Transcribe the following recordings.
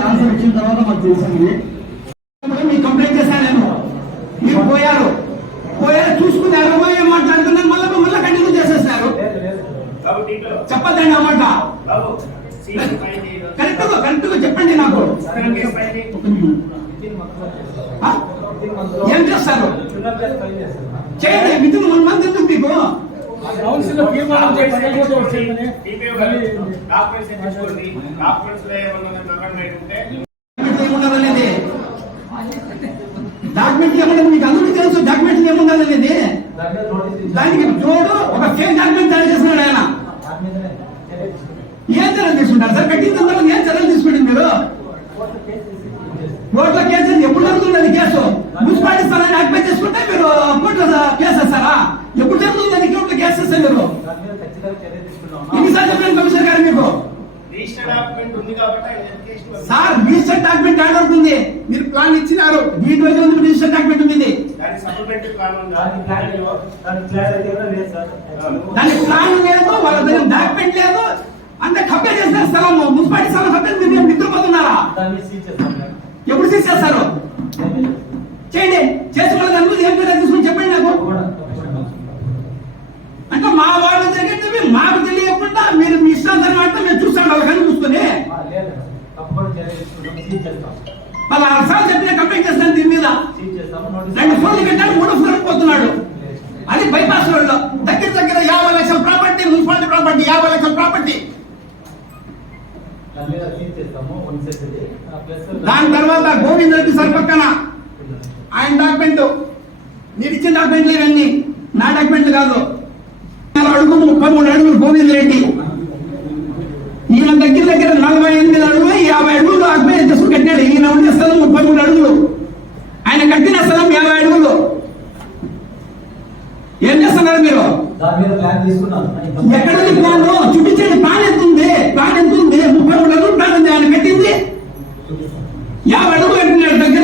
Answer ఇచ్చిన తర్వాత మాకు తెలిసింది. మీకు కంప్లైంట్ చేశాను నేను, మీరు పోయారు చూసుకున్నారు, ఏం మాట్లాడుతున్నాను మళ్ళీ కంటిన్యూ చేసేస్తారు. చెప్పద్దండి అన్నమాట, కరెక్ట్ గా చెప్పండి నాకు. ఏం చేస్తారు చేయండి, మిథున్ 1 month ఎందుకు మీకు డాక్యుమెంట్ ఏమన్నా మీకు అందరికీ తెలుసు. డాక్యుమెంట్ ఏముండాలనేది దానికి తోడు ఒక ఫేక్ డాక్యుమెంట్ తయారు చేస్తున్నాడు ఆయన. ఏం చర్యలు తీసుకుంటారు సార్? కట్టిన తర్వాత ఏం చర్యలు తీసుకుంటారు మీరు? కోర్టులో కేసు ఎప్పుడు జరుగుతుంది కేసు? మున్సిపాలిటీ స్థలాన్ని ఆక్యుపై చేసుకుంటే మీరు కోర్టులో కేసు వేస్తారా? ఎప్పుడు జరుగుతుంది కోర్టులో కేసు వేస్తారు మీరు? ఎన్నిసార్లు చెప్పాను కమిషనర్ గారు మీకు? సార్ రిజిస్టర్ డాక్యుమెంట్ ఆర్డర్ ఉంది, మీరు ప్లాన్ ఇచ్చినారు, దీని వల్ల రిజిస్టర్ డాక్యుమెంట్ ఉంది, దాని ప్లాన్ లేదు, వాళ్ళ దగ్గర డాక్యుమెంట్ లేదు, అంతే కబ్జా చేస్తారు స్థలం. మున్సిపాలిటీ స్థలం కబ్జా మీరు నిద్రపోతున్నారా? ఎప్పుడు తీసేస్తారు? చేయండి, చేసి వాళ్ళ దాని గురించి ఏం పేరు తీసుకుని చెప్పండి నాకు. అంటే మా వాళ్ళు జరిగితే మాకు తెలియకుండా మీరు మీ ఇష్టాన్ని అంటే మేము చూస్తాం వాళ్ళకని చూసుకుని వాళ్ళ 6 సార్లు చెప్పిన కంప్లైంట్ చేస్తాను దీని మీద. 2 ఫోన్లు కట్టాడు, 3 ఫోన్లు పోతున్నాడు. అది బైపాస్ రోడ్ లో దగ్గర 50 లక్షల ప్రాపర్టీ, మున్సిపాలిటీ ప్రాపర్టీ 50 లక్షల ప్రాపర్టీ. దాని తర్వాత గోవింద్ రెడ్డి సార్ పక్కన ఆయన డాక్యుమెంట్, మీరు ఇచ్చిన డాక్యుమెంట్లు ఇవన్నీ నా డాక్యుమెంట్లు కాదు. 4 అడుగులు 33 అడుగులు గోవింద్ రెడ్డి, ఈయన దగ్గర 48 అడుగులు 50 అడుగులు ఆక్యుపై చేసుకుని కట్టాడు. ఈయన ఉండే స్థలం 33 అడుగులు, ఆయన కట్టిన స్థలం 50 అడుగులు. ఏం చేస్తున్నారు మీరు? ఎక్కడ ప్లాన్ చూపించండి. ప్లాన్ ఎంత ఉంది? 33 అడుగులు ప్లాన్ ఉంది. ఆయన కట్టింది 50 అడుగులు కట్టినాడు. దగ్గర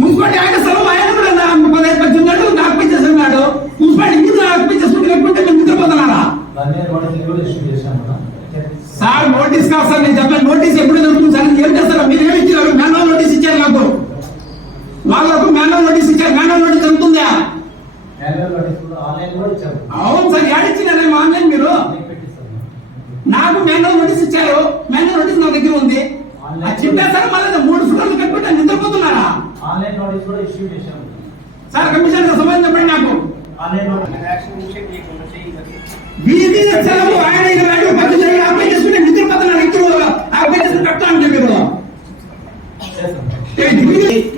మున్సిపాలిటీ ఆయన స్థలం ఆయన కూడా 15-18 అడుగులు ఆక్యుపై చేస్తున్నాడు. మున్సిపాలిటీ మీద ఆక్యుపై చేసుకుంటే కట్టుకుంటే మీరు నిద్రపోతున్నారా? సార్ నోటీస్ కాదు సార్, నేను చెప్పాను. నోటీస్ ఎప్పుడు దొరుకుతుంది సార్? ఏం చేస్తారా? మీరు ఏమి ఇచ్చారు? మాన్యువల్ నోటీస్ ఇచ్చారు నాకు, వాళ్ళకు మాన్యువల్ నోటీస్ ఇచ్చారు. మాన్యువల్ నోటీస్ అందుతుందా? అవును సార్, ఏడిచ్చినారేమో ఆన్లైన్ మీరు నాకు మాన్యువల్ నోటీస్ ఇచ్చారు. మాన్యువల్ నోటీస్ నా దగ్గర ఉంది. చెప్పేసారు మళ్ళీ 3 ఫ్లోర్లు కట్టుకుంటే నిద్రపోతున్నారా? సార్ కమిషనర్ సంబంధం చెప్పండి నాకు. వీధి సెలవు ఆయన అప్లై చేసుకుని నిద్రపోతున్నారు. ఇద్దరు అప్లై చేసుకుని కట్టాలని చెప్పారు.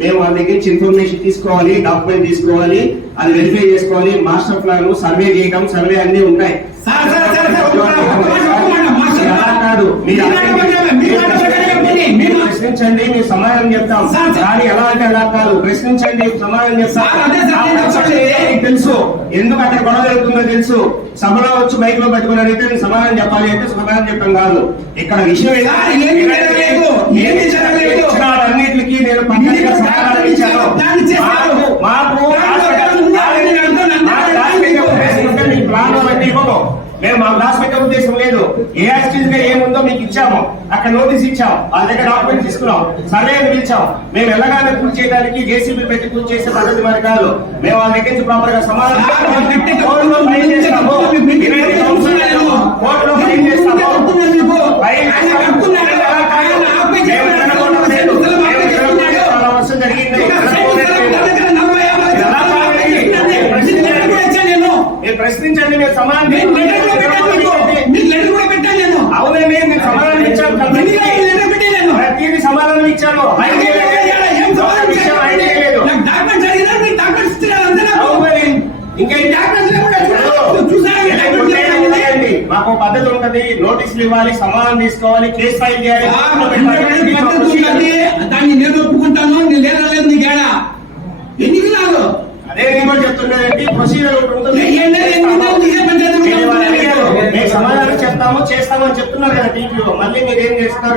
మేము వాళ్ళ దగ్గర ఇన్ఫర్మేషన్ తీసుకోవాలి, డాక్యుమెంట్ తీసుకోవాలి, అది వెరిఫై చేసుకోవాలి. మాస్టర్ ప్లాన్ సర్వే చేయడం, సర్వే అన్ని ఉంటాయి. ప్రశ్నించండి, మీరు సమాధానం చెప్తాం. కానీ ఎలా అంటే ఎలా కాదు, ప్రశ్నించండి, సమాధానం చెప్తాం. తెలుసు ఎందుకు అక్కడ గొడవ జరుగుతుందో తెలుసు. సభలో వచ్చి మైక్ లో పెట్టుకుని అడిగితే సమాధానం చెప్పాలి అంటే సమాధానం చెప్పడం కాదు. ఇక్కడ విషయం అన్నిటికీ నేను పక్కగా సమాధానం ఇచ్చాను. మాకు ప్లాన్ బట్టి ఇవ్వము. మేము మా క్లాస్ పెట్టే ఉద్దేశం లేదు. ఏ యాక్సిడెంట్ గా ఏముందో మీకు ఇచ్చాము, అక్కడ నోటీస్ ఇచ్చాం, వాళ్ళ దగ్గర డాక్యుమెంట్ తీసుకున్నాం, సర్వేని పిలిచాం. మేము ఎలాగానే పూర్తి చేయడానికి జేసీబీ పెట్టి పూర్తి చేసే పద్ధతి మరి కాదు. మేము వాళ్ళ దగ్గర నుంచి ప్రాపర్ గా సమాధానం కోర్టులో ఫైల్ చేస్తాము. ప్రశ్నించండి, మీరు సమాధానం అవునండి, నేను సమాధానం ఇచ్చాను. ప్రతిదీ సమాధానం ఇచ్చాను. ఇంకా మాకు పద్ధతి ఉంటది. నోటీసులు ఇవ్వాలి, సమాధానం తీసుకోవాలి, కేసు ఫైల్ చేయాలి. దాన్ని నేను ఒప్పుకుంటాను, నేను లేదు నీకు ఏడా ఎన్నికలు రాదు. అదే నేను కూడా చెప్తున్నానండి, ప్రొసీజర్ ఉంటుంది. మేము సమాధానం చెప్తాము, చేస్తామని చెప్తున్నారు కదా టీపీఓ. మళ్ళీ మీరు ఏం చేస్తున్నారు?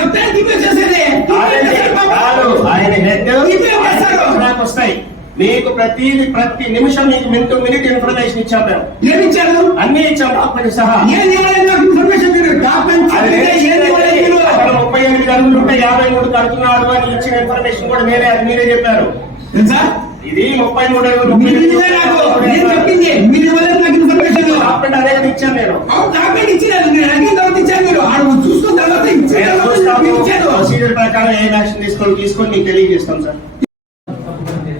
చెప్తే మీకు ప్రతి నిమిషం మీకు మినిట్ ఇన్ఫర్మేషన్ ఇచ్చాం మేము. ఏమి ఇచ్చారు? అన్ని ఇచ్చాం డాక్యుమెంట్ సహా. ఏం ఇవ్వలేదు నాకు ఇన్ఫర్మేషన్ మీరు డాక్యుమెంట్ అది ఏం ఇవ్వలేదు మీరు? అక్కడ 38 అడుగులు ఉంటే 53 కడుతున్నాడు అని ఇచ్చిన ఇన్ఫర్మేషన్ కూడా మీరే చెప్పారు. తెలుసా? ఇది 33 అడుగులు మీరు ఇదే నాకు నేను చెప్పింది మీరు ఇవ్వలేదు నాకు ఇన్ఫర్మేషన్. డాక్యుమెంట్ అదే ఇచ్చాను నేను. అవును డాక్యుమెంట్ ఇచ్చినారు మీరు అడిగిన తర్వాత ఇచ్చారు మీరు ఆడు చూసుకున్న తర్వాత ఇచ్చారు. ప్రొసీజర్ ప్రకారం ఏం యాక్షన్ తీసుకొని మీకు తెలియజేస్తాం సార్.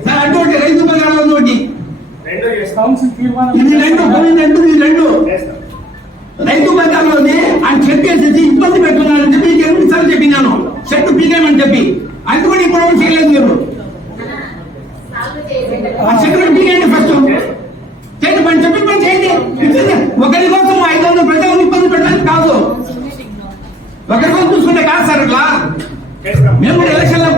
సార్ అటువంటి రైతు బజార్లో ఒకటి రెండు చేస్తాం. ఇది రెండు పోయింది రెండు ఇది రెండు చేస్తాం. రైతు బజార్లోనే ఆయన చెట్టు వేసేసి ఇబ్బంది పెడుతున్నారని చెప్పి 8 సార్లు చెప్పినాను చెట్టు పీకేమని చెప్పి అది కూడా ఇప్పుడు చేయలేదు మీరు. ఆ చెట్టు పీకేయండి ఫస్ట్ చేయండి పని చెప్పి పని చేయండి. ఒకరి కోసం 500 ప్రజలను ఇబ్బంది పెట్టడానికి కాదు ఒకరి కోసం చూసుకుంటే కాదు సార్ ఇట్లా. చేస్తాం. మేము కూడా ఎలక్షన్ లో